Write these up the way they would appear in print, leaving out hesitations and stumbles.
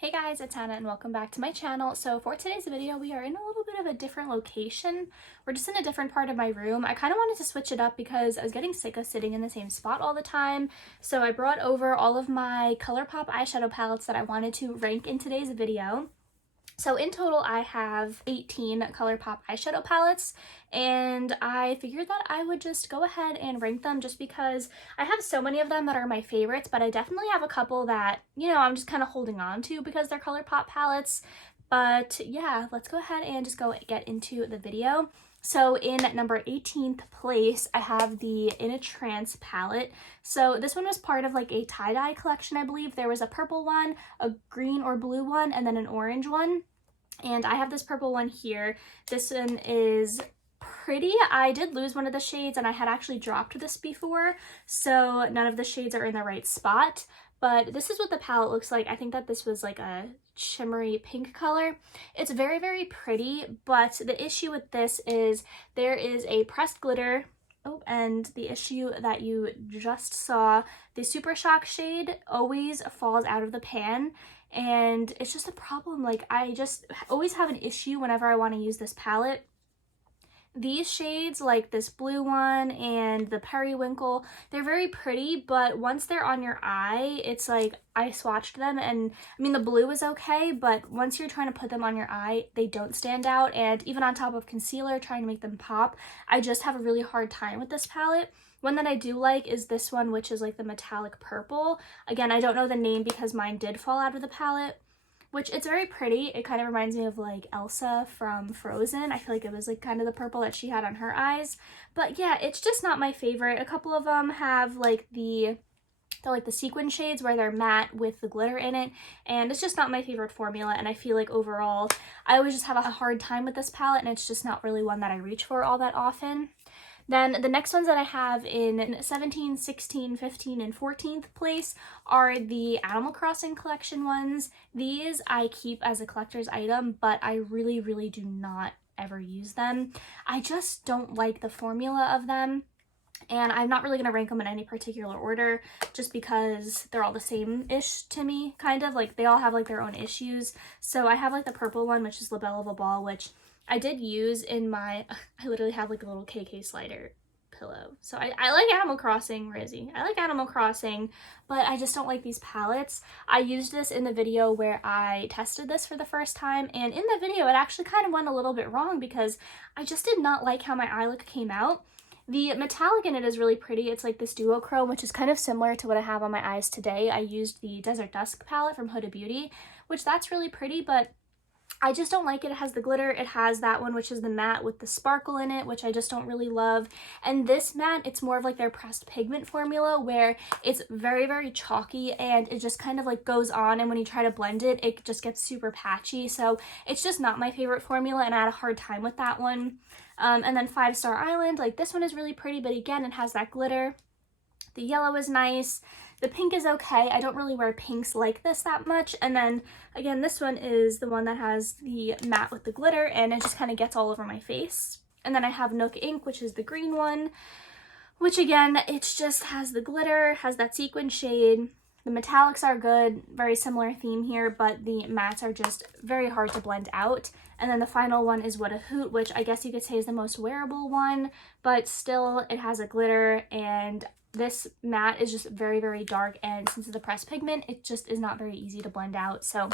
Hey guys, it's Hannah and welcome back to my channel. So for today's video, we are in a little bit of a different location. We're just in a different part of my room. I kind of wanted to switch it up because I was getting sick of sitting in the same spot all the time. So I brought over all of my ColourPop eyeshadow palettes that I wanted to rank in today's video. So in total, I have 18 ColourPop eyeshadow palettes, and I figured that I would just go ahead and rank them just because I have so many of them that are my favorites, but I definitely have a couple that, I'm just kind of holding on to because they're ColourPop palettes. But yeah, let's go ahead and just go get into the video. So in number 18th place, I have the In a Trance palette. So this one was part of like a tie-dye collection, I believe. There was a purple one, a green or blue one, and then an orange one. And I have this purple one here. This one is pretty. I did lose one of the shades and I had actually dropped this before, so none of the shades are in the right spot. But this is what the palette looks like. I think that this was like a shimmery pink color. It's very, very pretty, but the issue with this is there is a pressed glitter. Oh, and the issue that you just saw, the Super Shock shade always falls out of the pan, and it's just a problem. Like, I just always have an issue whenever I want to use this palette. These shades, like this blue one and the periwinkle, they're very pretty, but once they're on your eye, it's like I swatched them, and I mean the blue is okay, but once you're trying to put them on your eye, they don't stand out. And even on top of concealer, trying to make them pop, I just have a really hard time with this palette. One that I do like is this one, which is like the metallic purple. Again, I don't know the name because mine did fall out of the palette, which it's very pretty. It kind of reminds me of like Elsa from Frozen. I feel like it was like kind of the purple that she had on her eyes. But yeah, it's just not my favorite. A couple of them have like the sequin shades where they're matte with the glitter in it, and it's just not my favorite formula. And I feel like overall I always just have a hard time with this palette, and it's just not really one that I reach for all that often. Then the next ones that I have in 17, 16, 15, and 14th place are the Animal Crossing collection ones. These I keep as a collector's item, but I really, really do not ever use them. I just don't like the formula of them. And I'm not really going to rank them in any particular order just because they're all the same-ish to me, kind of. Like, they all have like their own issues. So I have like the purple one, which is La Belle of a Ball, which I did use in my, I literally have like a little KK slider pillow. So I like Animal Crossing, Rizzy. I like Animal Crossing, but I just don't like these palettes. I used this in the video where I tested this for the first time, and in the video it actually kind of went a little bit wrong because I just did not like how my eye look came out. The metallic in it is really pretty. It's like this duochrome, which is kind of similar to what I have on my eyes today. I used the Desert Dusk palette from Huda Beauty, which that's really pretty, but I just don't like it. It has the glitter. It has that one, which is the matte with the sparkle in it, which I just don't really love. And this matte, it's more of like their pressed pigment formula where it's very, very chalky and it just kind of like goes on, and when you try to blend it, it just gets super patchy. So it's just not my favorite formula, and I had a hard time with that one. And then 5 Star Island, like this one is really pretty, but again, it has that glitter. The yellow is nice. The pink is okay. I don't really wear pinks like this that much. And then again, this one is the one that has the matte with the glitter, and it just kind of gets all over my face. And then I have Nook Ink, which is the green one, which again, it just has the glitter, has that sequin shade. The metallics are good, very similar theme here, but the mattes are just very hard to blend out. And then the final one is What a Hoot, which I guess you could say is the most wearable one, but still it has a glitter, and this matte is just very, very dark, and since it's a pressed pigment, it just is not very easy to blend out. So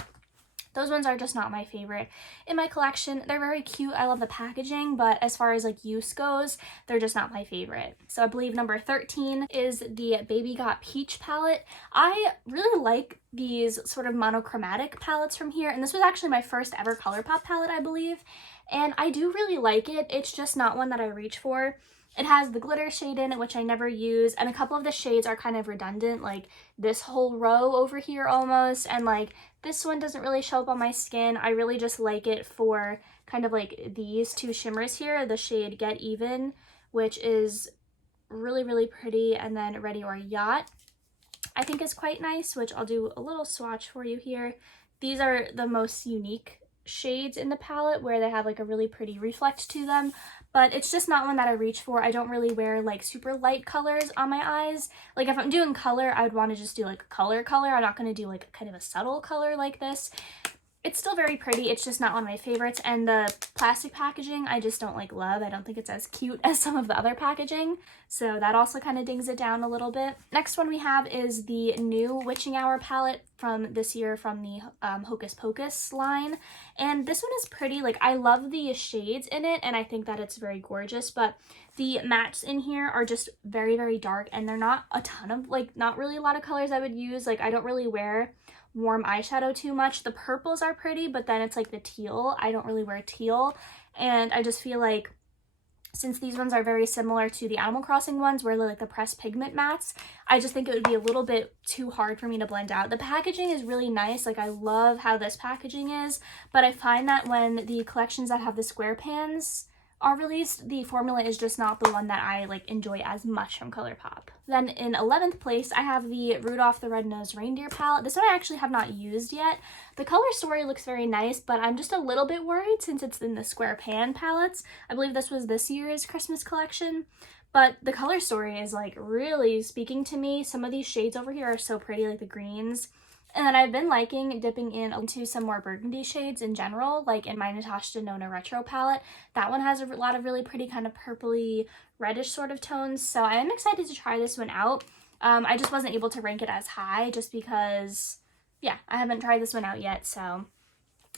those ones are just not my favorite in my collection. They're very cute. I love the packaging, but as far as like use goes, they're just not my favorite. So I believe number 13 is the Baby Got Peach palette. I really like these sort of monochromatic palettes from here, and this was actually my first ever ColourPop palette, I believe, and I do really like it. It's just not one that I reach for. It has the glitter shade in it, which I never use, and a couple of the shades are kind of redundant, like this whole row over here almost, and like this one doesn't really show up on my skin. I really just like it for kind of like these two shimmers here, the shade Get Even, which is really, really pretty, and then Ready or Yacht, I think is quite nice, which I'll do a little swatch for you here. These are the most unique shades in the palette where they have like a really pretty reflect to them, but it's just not one that I reach for. I don't really wear like super light colors on my eyes. Like if I'm doing color, I would want to just do like a color. I'm not going to do like kind of a subtle color like this. It's still very pretty, it's just not one of my favorites, and the plastic packaging I just don't like love. I don't think it's as cute as some of the other packaging, so that also kind of dings it down a little bit. Next one we have is the new Witching Hour palette from this year from the Hocus Pocus line, and this one is pretty. Like, I love the shades in it, and I think that it's very gorgeous, but the mattes in here are just very, very dark, and they're not a ton of, like, not really a lot of colors I would use. Like, I don't really wear warm eyeshadow too much. The purples are pretty, but then it's like the teal. I don't really wear teal, and I just feel like since these ones are very similar to the Animal Crossing ones where they're like the pressed pigment mattes, I just think it would be a little bit too hard for me to blend out. The packaging is really nice. Like, I love how this packaging is, but I find that when the collections that have the square pans are released, the formula is just not the one that I like enjoy as much from ColourPop. Then in 11th place, I have the Rudolph the Red-Nosed Reindeer palette. This one I actually have not used yet. The color story looks very nice, but I'm just a little bit worried since it's in the square pan palettes. I believe this was this year's Christmas collection, but the color story is like really speaking to me. Some of these shades over here are so pretty, like the greens. And then I've been liking dipping into some more burgundy shades in general, like in my Natasha Denona Retro palette. That one has a lot of really pretty kind of purpley reddish sort of tones, so I am excited to try this one out. I just wasn't able to rank it as high just because, yeah, I haven't tried this one out yet, so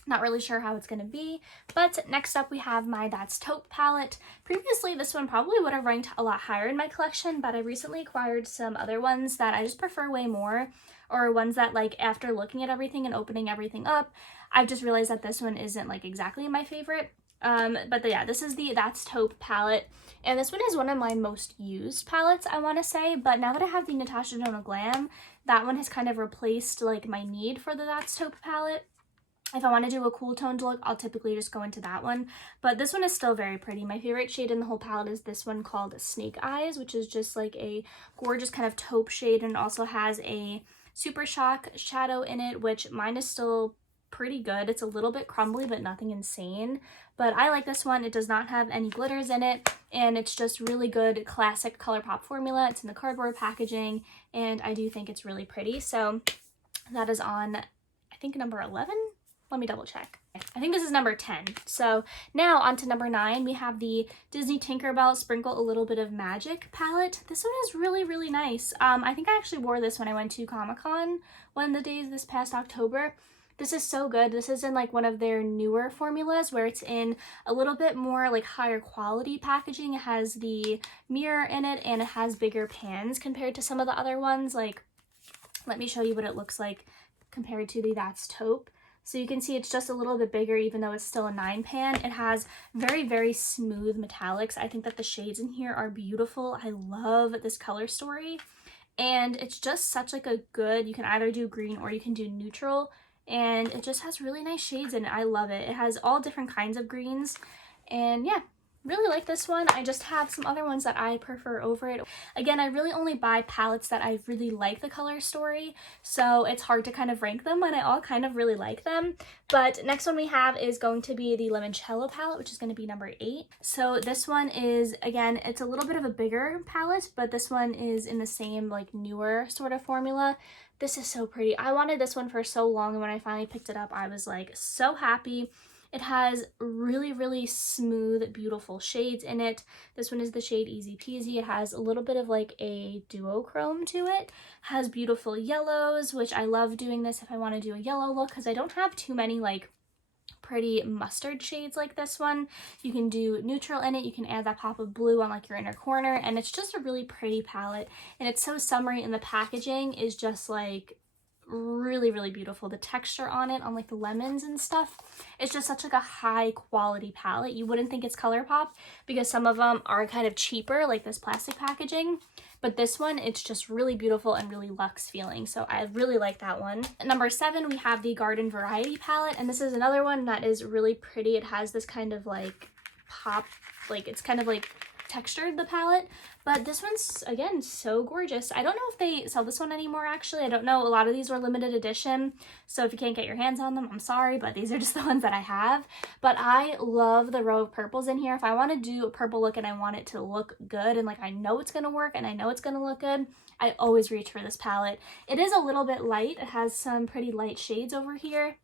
not really sure how it's going to be. But next up we have my That's Taupe palette. Previously this one probably would have ranked a lot higher in my collection, but I recently acquired some other ones that I just prefer way more, or ones that, like, after looking at everything and opening everything up, I've just realized that this one isn't like exactly my favorite. Yeah, this is the That's Taupe palette, and this one is one of my most used palettes, I want to say, but now that I have the Natasha Denona Glam, that one has kind of replaced like my need for the That's Taupe palette. If I want to do a cool toned look, I'll typically just go into that one, but this one is still very pretty. My favorite shade in the whole palette is this one called Snake Eyes, which is just like a gorgeous kind of taupe shade, and also has a Super Shock shadow in it, which mine is still pretty good. It's a little bit crumbly, but nothing insane. But I like this one. It does not have any glitters in it, and it's just really good classic ColourPop formula. It's in the cardboard packaging, and I do think it's really pretty. So that is on, I think, number 11? Let me double check. I think this is number 10. So now on to number 9, we have the Disney Tinkerbell Sprinkle a Little Bit of Magic palette. This one is really, really nice. I think I actually wore this when I went to Comic-Con one of the days this past October. This is so good. This is in like one of their newer formulas where it's in a little bit more like higher quality packaging. It has the mirror in it, and it has bigger pans compared to some of the other ones. Like, let me show you what it looks like compared to the That's Taupe. So you can see it's just a little bit bigger, even though it's still a 9 pan. It has very, very smooth metallics. I think that the shades in here are beautiful. I love this color story. And it's just such like a good, you can either do green or you can do neutral. And it just has really nice shades in it. I love it. It has all different kinds of greens. And yeah, really like this one. I just have some other ones that I prefer over it. Again, I really only buy palettes that I really like the color story, so it's hard to kind of rank them when I all kind of really like them. But next one we have is going to be the Limoncello palette, which is going to be number 8. So this one is, again, it's a little bit of a bigger palette, but this one is in the same like newer sort of formula. This is so pretty. I wanted this one for so long, and when I finally picked it up, I was like so happy. It has really, really smooth, beautiful shades in it. This one is the shade Easy Peasy. It has a little bit of like a duochrome to it. Has beautiful yellows, which I love doing this if I want to do a yellow look, because I don't have too many like pretty mustard shades like this one. You can do neutral in it. You can add that pop of blue on like your inner corner, and it's just a really pretty palette. And it's so summery, and the packaging is just like really, really beautiful. The texture on it, on like the lemons and stuff, it's just such like a high quality palette. You wouldn't think it's ColourPop because some of them are kind of cheaper, like this plastic packaging, but this one, it's just really beautiful and really luxe feeling, so I really like that one. At number 7, we have the Garden Variety palette, and this is another one that is really pretty. It has this kind of like pop, like it's kind of like textured, the palette, but this one's, again, so gorgeous. I don't know if they sell this one anymore, actually. I don't know. A lot of these were limited edition, so if you can't get your hands on them, I'm sorry, but these are just the ones that I have. But I love the row of purples in here. If I want to do a purple look and I want it to look good and like I know it's going to work and I know it's going to look good, I always reach for this palette. It is a little bit light. It has some pretty light shades over here,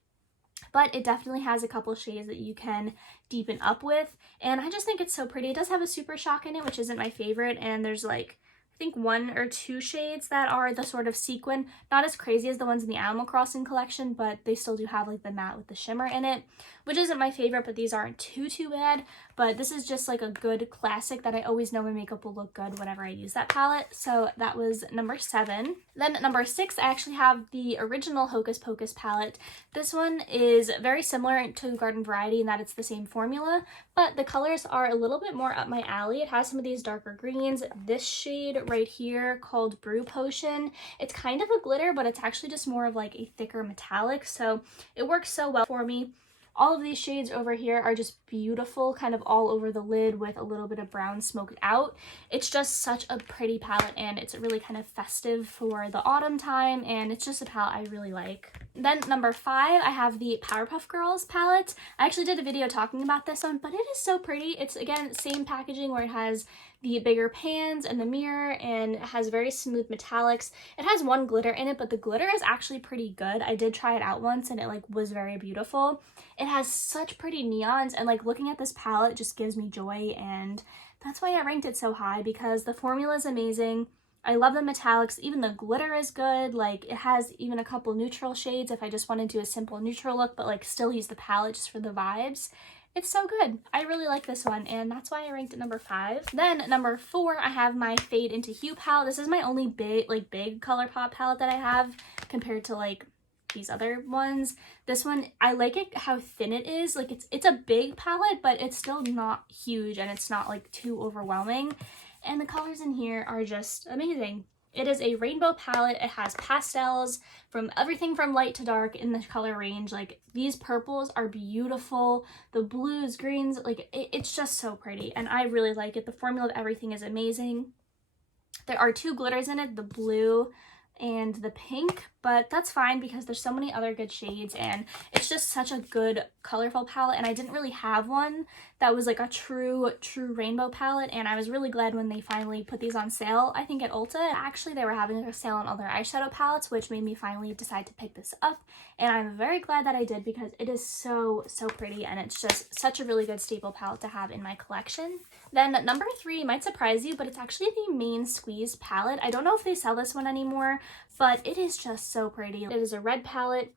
but it definitely has a couple shades that you can deepen up with, and I just think it's so pretty. It does have a super shock in it, which isn't my favorite, and there's like, I think 1 or 2 shades that are the sort of sequin, not as crazy as the ones in the Animal Crossing collection, but they still do have like the matte with the shimmer in it, which isn't my favorite, but these aren't too bad. But this is just like a good classic that I always know my makeup will look good whenever I use that palette. So that was number 7. Then number 6, I actually have the original Hocus Pocus palette. This one is very similar to Garden Variety in that it's the same formula, but the colors are a little bit more up my alley. It has some of these darker greens. This shade right here called Brew Potion, it's kind of a glitter, but it's actually just more of like a thicker metallic, so it works so well for me. All of these shades over here are just beautiful, kind of all over the lid with a little bit of brown smoked out. It's just such a pretty palette, and it's really kind of festive for the autumn time, and it's just a palette I really like. Then number 5, I have the Powerpuff Girls palette. I actually did a video talking about this one, but it is so pretty. It's, again, same packaging where it has the bigger pans and the mirror, and it has very smooth metallics. It has 1 glitter in it, but the glitter is actually pretty good. I did try it out once and it like was very beautiful. It has such pretty neons, and like looking at this palette just gives me joy, and that's why I ranked it so high, because the formula is amazing. I love the metallics. Even the glitter is good. Like, it has even a couple neutral shades if I just want to do a simple neutral look, but like still use the palette just for the vibes. It's so good. I really like this one, and that's why I ranked it number 5. Then number 4, I have my Fade into Hue palette. This is my only big ColourPop palette that I have compared to like these other ones. This one, I like it how thin it is. Like, it's a big palette, but it's still not huge, and it's not like too overwhelming. And the colors in here are just amazing. It is a rainbow palette. It has pastels from everything from light to dark in the color range. Like, these purples are beautiful. The blues, greens, like it's just so pretty, and I really like it. The formula of everything is amazing. There are 2 glitters in it, the blue and the pink, but that's fine because there's so many other good shades, and it's just such a good colorful palette, and I didn't really have one that was like a true rainbow palette, and I was really glad when they finally put these on sale. I think at Ulta, actually, they were having a sale on all their eyeshadow palettes, which made me finally decide to pick this up, and I'm very glad that I did because it is so pretty, and it's just such a really good staple palette to have in my collection. Then number 3 might surprise you, but it's actually the Main Squeeze palette. I don't know if they sell this one anymore, but it is just so pretty. It is a red palette.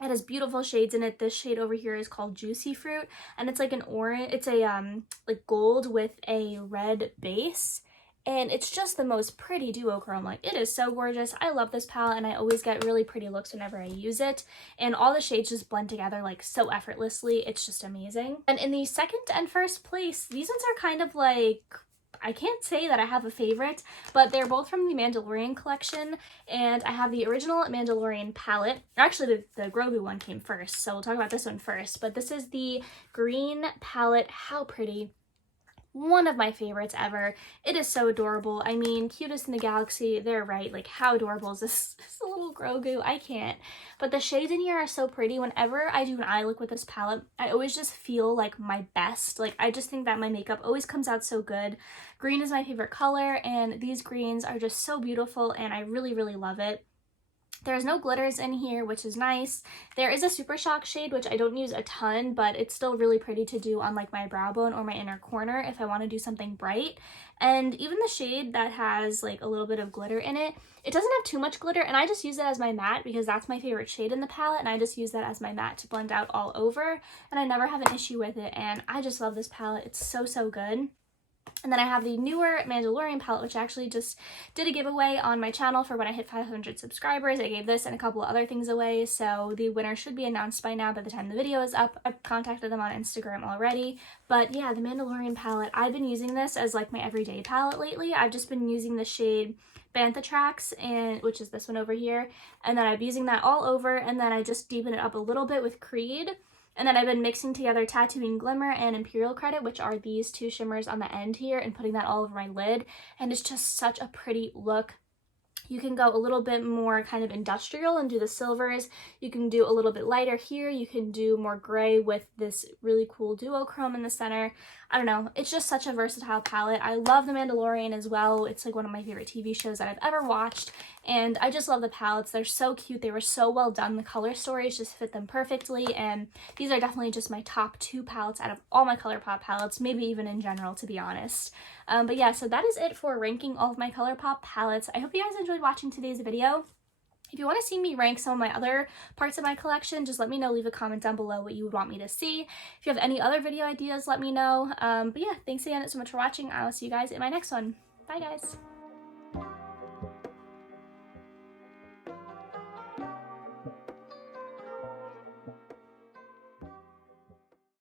It has beautiful shades in it. This shade over here is called Juicy Fruit, and it's like an orange, it's a like gold with a red base, and it's just the most pretty duochrome. Like, it is so gorgeous. I love this palette, and I always get really pretty looks whenever I use it, and all the shades just blend together like so effortlessly. It's just amazing. And in the second and first place, these ones are kind of like, I can't say that I have a favorite, but they're both from the Mandalorian collection, and I have the original Mandalorian palette. Actually, the Grogu one came first, so we'll talk about this one first, but this is the green palette. How pretty. One of my favorites ever. It is so adorable. I mean, cutest in the galaxy, they're right. Like, how adorable is this little Grogu? I can't. But the shades in here are so pretty. Whenever I do an eye look with this palette, I always just feel like my best. Like, I just think that my makeup always comes out so good. Green is my favorite color, and these greens are just so beautiful, and I really love it. There's no glitters in here, which is nice. There is a Super Shock shade, which I don't use a ton, but it's still really pretty to do on like my brow bone or my inner corner if I want to do something bright. And even the shade that has like a little bit of glitter in it, it doesn't have too much glitter, and I just use it as my matte because that's my favorite shade in the palette, and I just use that as my matte to blend out all over, and I never have an issue with it, and I just love this palette. It's so good. And then I have the newer Mandalorian palette, which I actually just did a giveaway on my channel for when I hit 500 subscribers. I gave this and a couple of other things away, so the winner should be announced by now by the time the video is up. I've contacted them on Instagram already. But yeah, the Mandalorian palette, I've been using this as like my everyday palette lately. I've just been using the shade Bantha Tracks, and which is this one over here, and then I'm using that all over, and then I just deepen it up a little bit with Creed. And then I've been mixing together Tattooing Glimmer and Imperial Credit, which are these two shimmers on the end here, and putting that all over my lid. And it's just such a pretty look. You can go a little bit more kind of industrial and do the silvers. You can do a little bit lighter here. You can do more gray with this really cool duochrome in the center. I don't know. It's just such a versatile palette. I love The Mandalorian as well. It's like one of my favorite TV shows that I've ever watched. And I just love the palettes. They're so cute. They were so well done. The color stories just fit them perfectly. And these are definitely just my top 2 palettes out of all my ColourPop palettes, maybe even in general, to be honest. But yeah, so that is it for ranking all of my ColourPop palettes. I hope you guys enjoyed watching today's video. If you want to see me rank some of my other parts of my collection, just let me know. Leave a comment down below what you would want me to see. If you have any other video ideas, let me know. But yeah, thanks again so much for watching. I will see you guys in my next one. Bye, guys.